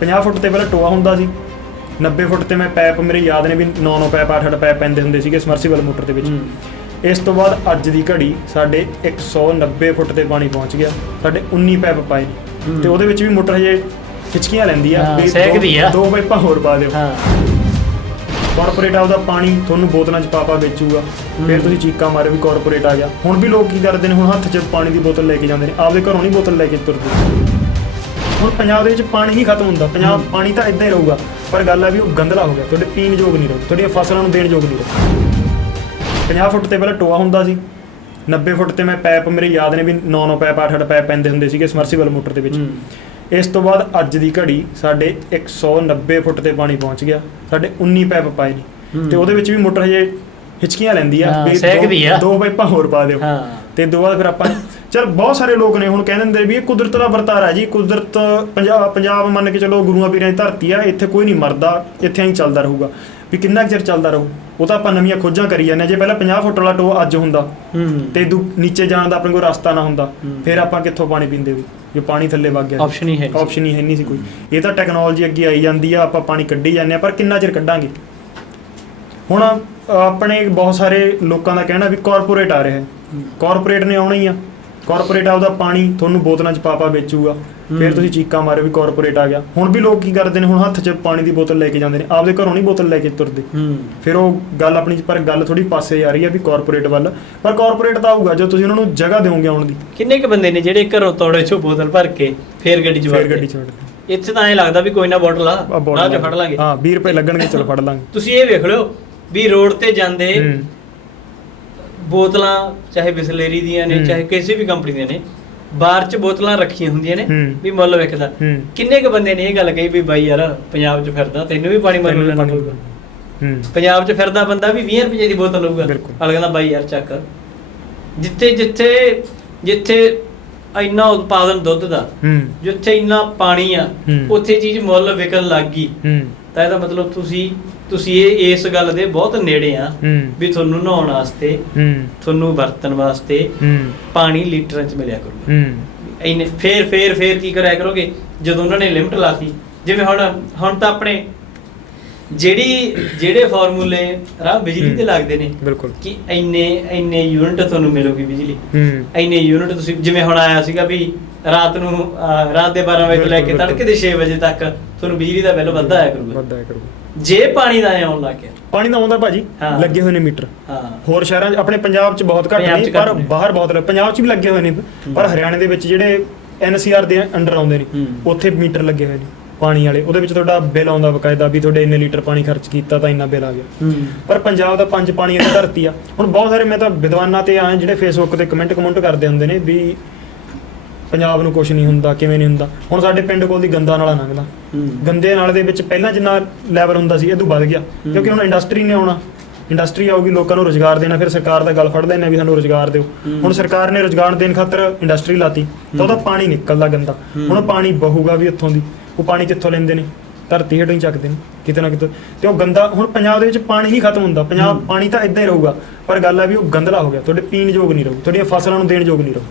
50 ਫੁੱਟ ਤੇ ਪਹਿਲਾਂ ਟੋਆ ਹੁੰਦਾ ਸੀ 90 ਫੁੱਟ ਤੇ ਮੈਂ ਪਾਈਪ ਮੇਰੇ ਯਾਦ ਨੇ ਵੀ 9-9 ਪਾਈਪ 8-8 ਪਾਈਪ ਪੈਂਦੇ ਹੁੰਦੇ ਸੀਗੇ ਸਮਰਸੀਬਲ ਮੋਟਰ ਦੇ ਵਿੱਚ। ਇਸ ਤੋਂ ਬਾਅਦ ਅੱਜ ਦੀ ਘੜੀ ਸਾਡੇ 190 ਫੁੱਟ ਤੇ ਪਾਣੀ ਪਹੁੰਚ ਗਿਆ ਸਾਡੇ 19 ਪਾਈਪ ਪਾਏ। ਨੇ। ਤੇ ਉਹਦੇ ਵਿੱਚ ਵੀ ਮੋਟਰ ਹਜੇ ਖਿਚਕੀਆਂ ਲੈਂਦੀ ਆ ਵੀ ਸਹਿਕਦੀ ਆ। ਦੋ ਪਾਈਪਾਂ ਹੋਰ ਪਾ ਦਿਓ। ਹਾਂ। ਕਾਰਪੋਰੇਟ ਆਪਦਾ ਪਾਣੀ ਤੁਹਾਨੂੰ ਬੋਤਲਾਂ 'ਚ ਪਾਪਾ ਵੇਚੂਗਾ। ਫਿਰ ਤੁਸੀਂ ਚੀਕਾਂ ਮਾਰੇ ਵੀ ਕਾਰਪੋਰੇਟ ਆ ਗਿਆ। ਹੁਣ ਵੀ ਲੋਕ ਕੀ ਕਰਦੇ ਨੇ? ਹੁਣ ਹੱਥ 'ਚ ਪਾਣੀ ਦੀ ਬੋਤਲ ਲੈ ਕੇ ਜਾਂਦੇ ਨੇ। ਆਪਦੇ ਘਰੋਂ ਨਹੀਂ ਬੋਤਲ ਲੈ ਕੇ ਤੁਰਦੇ। ਹੁਣ ਪੰਜਾਬ ਦੇ ਵਿੱਚ ਪਾਣੀ ਨਹੀਂ ਖਤਮ ਹੁੰਦਾ। ਪੰਜਾਬ ਪਾਣੀ ਤਾਂ ਇਦਾਂ ਹੀ ਰਹੂਗਾ ਪਰ ਗੱਲ ਆ ਵੀ ਉਹ ਗੰਦਲਾ ਹੋ ਗਿਆ ਤੁਹਾਡੇ ਪੀਣ ਯੋਗ ਨਹੀਂ ਰਹੂ ਤੁਹਾਡੀਆਂ ਫਸਲਾਂ ਨੂੰ ਦੇਣ ਯੋਗ ਨਹੀਂ ਰਹੂ 50 ਫੁੱਟ ਤੇ ਪਹਿਲਾਂ ਟੋਆ ਹੁੰਦਾ ਸੀ 90 ਫੁੱਟ ਤੇ ਮੈਂ ਪਾਈਪ ਮੇਰੇ ਯਾਦ ਨੇ ਵੀ 9-9 ਪਾਈਪ 8-8 ਪਾਈਪ ਪੈਂਦੇ ਹੁੰਦੇ ਸੀਗੇ ਸਮਰਸੀਬਲ ਮੋਟਰ ਦੇ ਵਿੱਚ। ਇਸ ਤੋਂ ਬਾਅਦ ਅੱਜ ਦੀ ਘੜੀ ਸਾਡੇ 190 ਫੁੱਟ ਤੇ ਪਾਣੀ ਪਹੁੰਚ ਗਿਆ ਸਾਡੇ 19 ਪਾਈਪ ਪਾਏ ਨੇ। ਤੇ ਉਹਦੇ ਵਿੱਚ ਵੀ ਮੋਟਰ ਹਜੇ ਹਿਚਕੀਆਂ ਲੈਂਦੀ ਆ ਦੋ- ਪਾਈਪਾਂ ਹੋਰ ਪਾ ਦਿਓ। ਤੇ ਦੋ ਬਾਅਦ ਫਿਰ ਆਪਾਂ ਚਲ ਬਹੁਤ ਸਾਰੇ ਲੋਕ ਨੇ ਹੁਣ ਕਹਿੰਦੇ ਹੁੰਦੇ ਵੀ ਇਹ ਕੁਦਰਤ ਦਾ ਵਰਤਾਰਾ ਹੈ ਜੀ ਕੁਦਰਤ ਪੰਜਾਬ ਪੰਜਾਬ ਮੰਨ ਕੇ ਚਲੋ ਗੁਰੂਆਂ ਪੀਰਾਂ ਦੀ ਧਰਤੀ ਆ ਇੱਥੇ ਕੋਈ ਨਹੀਂ ਮਰਦਾ ਇੱਥੇ ਐਂ ਚੱਲਦਾ ਰਹੂਗਾ। ਵੀ ਕਿੰਨਾ ਚਿਰ ਚੱਲਦਾ ਰਹੂ? ਉਹ ਤਾਂ ਆਪਾਂ ਨਵੀਆਂ ਖੋਜਾਂ ਕਰੀ ਜਾਂਦੇ ਹਾਂ। ਜੇ ਪਹਿਲਾਂ 50 ਫੁੱਟ ਵਾਲਾ ਟੋਆ ਅੱਜ ਹੁੰਦਾ ਹੂੰ। ਤੇ ਦੂ ਨੀਚੇ ਜਾਣ ਦਾ ਆਪਣੇ ਕੋਲ ਰਸਤਾ ਨਾ ਹੁੰਦਾ ਹੂੰ। ਫਿਰ ਆਪਾਂ ਕਿੱਥੋਂ ਪਾਣੀ ਪੀਂਦੇ ਵੀ ਜੇ ਪਾਣੀ ਥੱਲੇ ਵਗ ਗਿਆ ਆਪਸ਼ਨ ਹੀ ਹੈ। ਆਪਸ਼ਨ ਹੀ ਹੈ ਨਹੀਂ ਸੀ ਕੋਈ। ਇਹ ਤਾਂ ਟੈਕਨੋਲੋਜੀ ਅੱਗੇ ਆਈ ਜਾਂਦੀ ਆ ਆਪਾਂ ਪਾਣੀ ਕੱਢੀ ਜਾਂਦੇ ਆ ਪਰ ਕਿੰਨਾ ਚਿਰ ਕੱਢਾਂਗੇ? ਹੁਣ ਆਪਣੇ ਬਹੁਤ ਸਾਰੇ ਲੋਕਾਂ ਦਾ ਕਹਿਣਾ ਵੀ ਕਾਰਪੋਰੇਟ ਆ ਰਿਹਾ ਹੈ। ਕਾਰਪੋਰੇਟ ਨੇ ਆਉਣਾ ਹੀ ਆ। ਕਾਰਪੋਰੇਟ ਆਪਦਾ ਪਾਣੀ ਤੁਹਾਨੂੰ ਬੋਤਲਾਂ 'ਚ ਪਾਪਾ ਵੇਚੂਗਾ। ਫਿਰ ਤੁਸੀਂ ਚੀਕਾਂ ਮਾਰੇ ਵੀ ਕਾਰਪੋਰੇਟ ਆ ਗਿਆ। ਹੁਣ ਵੀ ਲੋਕ ਕੀ ਕਰਦੇ ਨੇ ਹੁਣ ਹੱਥ 'ਚ ਪਾਣੀ ਦੀ ਬੋਤਲ ਲੈ ਕੇ ਜਾਂਦੇ ਨੇ। ਆਪਦੇ ਘਰੋਂ ਨਹੀਂ ਬੋਤਲ ਲੈ ਕੇ ਤੁਰਦੇ। ਫਿਰ ਉਹ ਗੱਲ ਆਪਣੀ ਪਰ ਗੱਲ ਥੋੜੀ ਪਾਸੇ ਜਾ ਰਹੀ ਹੈ ਵੀ ਕਾਰਪੋਰੇਟ ਵੱਲ। ਪਰ ਕਾਰਪੋਰੇਟ ਤਾਂ ਆਊਗਾ ਜੋ ਤੁਸੀਂ ਉਹਨਾਂ ਨੂੰ ਜਗ੍ਹਾ ਦਿਓਗੇ ਆਉਣ ਦੀ। ਕਿੰਨੇ ਕ ਬੰਦੇ ਨੇ ਜਿਹੜੇ ਘਰੋਂ ਤੋੜੇ ਚੋਂ ਬੋਤਲ ਭਰ ਕੇ ਫੇਰ ਗੱਡੀ 'ਚ ਫਿਰ ਗੱਡੀ 'ਚ ਇੱਥੇ ਤਾਂ ਐਂ ਲੱਗਦਾ ਵੀ ਕੋਈ ਨਾ ਬੋਟਲ ਆ ਆ ਰਾਹ 'ਚ ਫੜ ਲਾਂਗੇ। ਹਾਂ 20 ਰੁਪਏ ਲੱਗਣਗੇ ਚਲੋ ਫੜ ਲਾਂਗੇ। ਤੁਸੀਂ ਇਹ ਵੇਖ ਲਿਓ ਵੀ ਰੋਡ ਤੇ ਜਾਂਦੇ ਬੋਤਲਾਂ ਚਾਹੇ ਬਿਸਲੇਰੀ ਦੀਆਂ ਨੇ। ਚਾਹੇ ਕਿਸੇ ਵੀ ਕੰਪਨੀ ਦੀਆਂ ਨੇ ਬਾਹਰ 'ਚ ਬੋਤਲਾਂ ਰੱਖੀਆਂ ਹੁੰਦੀਆਂ ਨੇ। ਵੀ ਮੁੱਲ ਵੇਖਦਾ ਹੂੰ ਕਿੰਨੇ ਕ ਬੰਦੇ ਨੇ ਇਹ ਗੱਲ ਕਹੀ ਵੀ ਬਾਈ ਯਾਰ ਪੰਜਾਬ 'ਚ ਫਿਰਦਾ ਤੈਨੂੰ ਵੀ ਪਾਣੀ ਮੰਨ ਲੈਣਾ ਪਊਗਾ ਹੂੰ ਪੰਜਾਬ 'ਚ ਫਿਰਦਾ ਬੰਦਾ ਵੀ 20 ਰੁਪਏ ਦੀ ਬੋਤਲ ਲਊਗਾ। ਅਗਲਾ ਕਹਿੰਦਾ ਬਾਈ ਯਾਰ ਚੱਕ ਜਿੱਥੇ ਜਿੱਥੇ ਜਿੱਥੇ ਇੰਨਾ ਉਤਪਾਦਨ ਦੁੱਧ ਦਾ ਹੂੰ। ਜਿੱਥੇ ਇੰਨਾ ਪਾਣੀ ਆ ਹੂੰ। ਉੱਥੇ ਚੀਜ਼ ਮੁੱਲ ਵਿਕਣ ਲੱਗ ਗਈ। ਹੂੰ। ਤਾਂ ਇਹਦਾ ਮਤਲਬ ਤੁਸੀਂ ਤੁਸੀਂ ਇਹ ਇਸ ਗੱਲ ਦੇ ਬਹੁਤ ਨੇੜੇ ਆ ਹੂੰ। ਵੀ ਤੁਹਾਨੂੰ ਨਹਾਉਣ ਵਾਸਤੇ ਹੂੰ। ਤੁਹਾਨੂੰ ਵਰਤਣ ਵਾਸਤੇ ਹੂੰ। ਪਾਣੀ ਲੀਟਰਾਂ 'ਚ ਮਿਲਿਆ ਕਰੂਗਾ। ਹੂੰ। ਇੰਨੇ ਫੇਰ ਫੇਰ ਫੇਰ ਕੀ ਕਰਿਆ ਕਰੋਗੇ? ਜਦੋਂ ਉਹਨਾਂ ਨੇ ਲਿਮਟ ਲਾਤੀ ਜਿਵੇਂ ਹੁਣ ਹੁਣ ਤਾਂ ਆਪਣੇ ਜਿਹੜੀ ਜਿਹੜੇ ਫਾਰਮੂਲੇ ਰਾਹ ਬਿਜਲੀ। ਤੇ ਲੱਗਦੇ ਨੇ ਬਿਲਕੁਲ। ਕਿ ਇੰਨੇ ਇੰਨੇ ਯੂਨਿਟ ਤੁਹਾਨੂੰ ਮਿਲੂਗੀ ਬਿਜਲੀ। ਹੂੰ। ਇੰਨੇ ਯੂਨਿਟ ਤੁਸੀਂ ਜਿਵੇਂ ਹੁਣ ਆਇਆ ਸੀਗਾ ਵੀ ਰਾਤ ਨੂੰ ਰਾਤ ਦੇ 12 ਵਜੇ ਤੋਂ ਲੈ ਕੇ ਤੜਕੇ ਦੇ 6 ਵਜੇ ਤੱਕ ਤੁਹਾਨੂੰ ਬਿਜਲੀ ਦਾ ਬਿੱਲ ਵੱਧਾ ਆਇਆ ਕਰੂਗਾ। ਵੱਧਾ ਹੈ ਕਰੂਗਾ। ਜੇ ਪਾਣੀ ਦਾ ਆਉਣ ਲੱਗ ਗਿਆ। ਪਾਣੀ ਦਾ ਆਉਂਦਾ ਭਾਜੀ। ਲੱਗੇ ਹੋਏ ਨੇ ਮੀਟਰ। ਹਾਂ। ਹੋਰ ਸ਼ਹਿਰਾਂ 'ਚ ਆਪਣੇ ਪੰਜਾਬ 'ਚ ਬਹੁਤ ਘੱਟ ਨੇ ਪਰ। ਬਾਹਰ ਬਹੁਤ ਨੇ ਪੰਜਾਬ 'ਚ ਵੀ ਲੱਗੇ ਹੋਏ ਨੇ। ਪਰ ਹਰਿਆਣੇ ਦੇ ਵਿੱਚ ਜਿਹੜੇ ਐਨਸੀਆਰ ਦੇ ਅੰਡਰ ਆਉਂਦੇ ਨੇ। ਉੱਥੇ ਮੀਟਰ ਲੱਗੇ ਹੋਏ ਨੇ। ਪਾਣੀ ਵਾਲੇ ਉਹਦੇ ਵਿੱਚ ਤੁਹਾਡਾ ਬਿੱਲ ਆਉਂਦਾ ਬਕਾਇਦਾ ਵੀ ਤੁਹਾਡੇ ਇੰਨੇ ਲੀਟਰ ਪਾਣੀ ਖਰਚ ਕੀਤਾ ਤਾਂ ਇੰਨਾ ਬਿੱਲ ਆ ਗਿਆ। ਪਰ ਪੰਜਾਬ ਦਾ ਪੰਜ ਪਾਣੀਆਂ ਦੀ ਧਰਤੀ ਆ। ਹੁਣ ਬਹੁਤ ਸਾਰੇ ਮੈਂ ਤਾਂ ਵਿਦਵਾਨਾਂ ਤੇ ਆਏ ਜਿਹੜੇ ਫੇਸਬੁੱਕ ਤੇ ਕਮੈਂਟ ਕਮੈਂਟ ਕਰਦੇ ਹੁੰਦੇ ਨੇ ਵੀ ਪੰਜਾਬ ਨੂੰ ਕੁਝ ਨਹੀਂ ਹੁੰਦਾ ਕਿਵੇਂ ਨਹੀਂ ਹੁੰਦਾ। ਹੁਣ ਸਾਡੇ ਪਿੰਡ ਕੋਲ ਦੀ ਗੰਦਾ ਨਾਲਾ ਲੰਘਦਾ। ਗੰਦੇ ਨਾਲੇ ਦੇ ਵਿੱਚ ਪਹਿਲਾਂ ਜਿੰਨਾ ਲੈਵਲ ਹੁੰਦਾ ਸੀ ਇਹ ਤੋਂ ਵੱਧ ਗਿਆ। ਕਿਉਂਕਿ ਹੁਣ ਇੰਡਸਟਰੀ ਨੇ ਆਉਣਾ। ਇੰਡਸਟਰੀ ਆਊਗੀ ਲੋਕਾਂ ਨੂੰ ਰੋਜ਼ਗਾਰ ਦੇਣਾ ਫਿਰ ਸਰਕਾਰ ਦਾ ਗੱਲ ਫੜਦੇ ਨੇ ਵੀ ਸਾਨੂੰ ਰੋਜ਼ਗਾਰ ਦਿਓ। ਹੁਣ ਸਰਕਾਰ ਨੇ ਰੋਜ਼ਗਾਰ ਦੇਣ ਖਾਤਰ ਇੰਡਸਟਰੀ ਲਾਤੀ ਤਾਂ ਉਹਦਾ ਪਾਣੀ ਨਿਕਲਦਾ ਗੰਦਾ। ਹੁਣ ਪਾਣੀ ਬਹੂਗਾ ਵੀ ਉੱਥੋਂ ਦੀ। ਉਹ ਪਾਣੀ ਕਿੱਥੋਂ ਲੈਂਦੇ ਨੇ? ਧਰਤੀ ਹੇਠੋਂ ਹੀ ਚੱਕਦੇ ਨੇ ਕਿਤੇ ਨਾ ਕਿਤੇ। ਤੇ ਉਹ ਗੰਦਾ ਹੁਣ ਪੰਜਾਬ ਦੇ ਵਿੱਚ ਪਾਣੀ ਨਹੀਂ ਖਤਮ ਹੁੰਦਾ। ਪੰਜਾਬ ਪਾਣੀ ਤਾਂ ਇਦਾਂ ਹੀ ਰਹੂਗਾ ਪਰ ਗੱਲ ਆ ਵੀ ਉਹ ਗੰਦਲਾ ਹੋ ਗਿਆ। ਤੁਹਾਡੇ ਪੀਣ ਯੋਗ ਨਹੀਂ ਰਹੂ ਤੁਹਾਡੀਆਂ ਫਸਲਾਂ ਨੂੰ ਦੇਣ ਯੋਗ ਨਹੀਂ ਰਹੂ